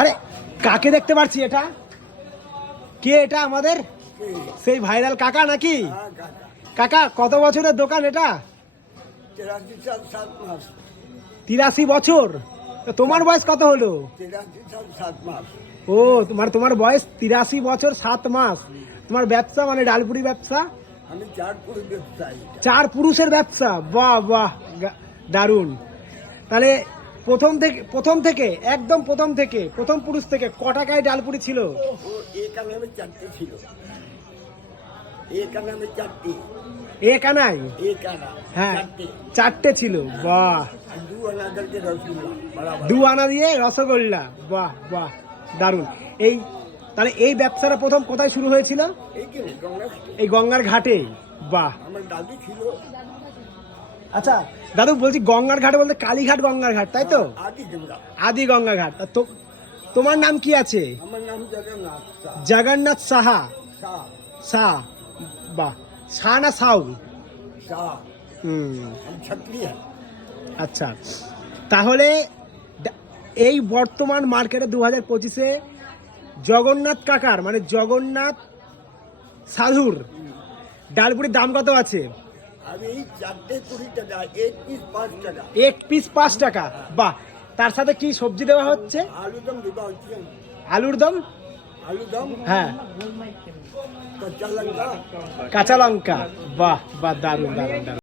আরে, কাকে দেখতে পাচ্ছি এটা? কে এটা আমাদের? সেই ভাইরাল কাকা নাকি? কাকা, কত বছরের দোকান এটা? তেরাশি বছর। তোমার বয়স কত হলো? ও তোমার তোমার বয়স তিরাশি বছর সাত মাস। তোমার ব্যবসা মানে ডালপুরি ব্যবসা? চার পুরুষের ব্যবসা। বাহ বাহ দারুণ। তাহলে প্রথম থেকে প্রথম থেকে একদম প্রথম থেকে প্রথম পুরুষ থেকে ক টাকায় ডালপুরি ছিল? ও একা চারটে ছিল। চারটে। এ হ্যাঁ চারটে। ছিল বাহ। দু আনা দিয়ে রসগোল্লা বাহ বাহ দারুণ। এই তাহলে এই ব্যবসাটা প্রথম কোথায় শুরু হয়েছিল? এই এই গঙ্গার ঘাটে বাহ। আমার দাদু ছিল। আচ্ছা দাদু বলছি গঙ্গার ঘাট বলতে কালীঘাট গঙ্গার ঘাট তাই তো? আদি গঙ্গা ঘাট। তা তোমার নাম কি আছে? আমার নাম জগন্নাথ সাহা। শাহ শাহ বাহ শাহ না সাউ হুম। হ্যাঁ আচ্ছা তাহলে এই বর্তমান মার্কেটে দু হাজার পঁচিশে জগন্নাথ কাকার মানে জগন্নাথ সাধুর ডালপুরির দাম কত আছে? আমি এই চারটে কুড়ি টাকা এক পিস পাঁচ টাকা। এক পিস পাঁচ টাকা। বাহ তার সাথে কি সবজি দেওয়া হচ্ছে? আলুর দম দেওয়া হচ্ছে আলুর দম? আলুর দম? হ্যাঁ। কাঁচা লঙ্কা? কাঁচা লঙ্কা। বাহ বাহ দারুণ দারুণ দারুণ।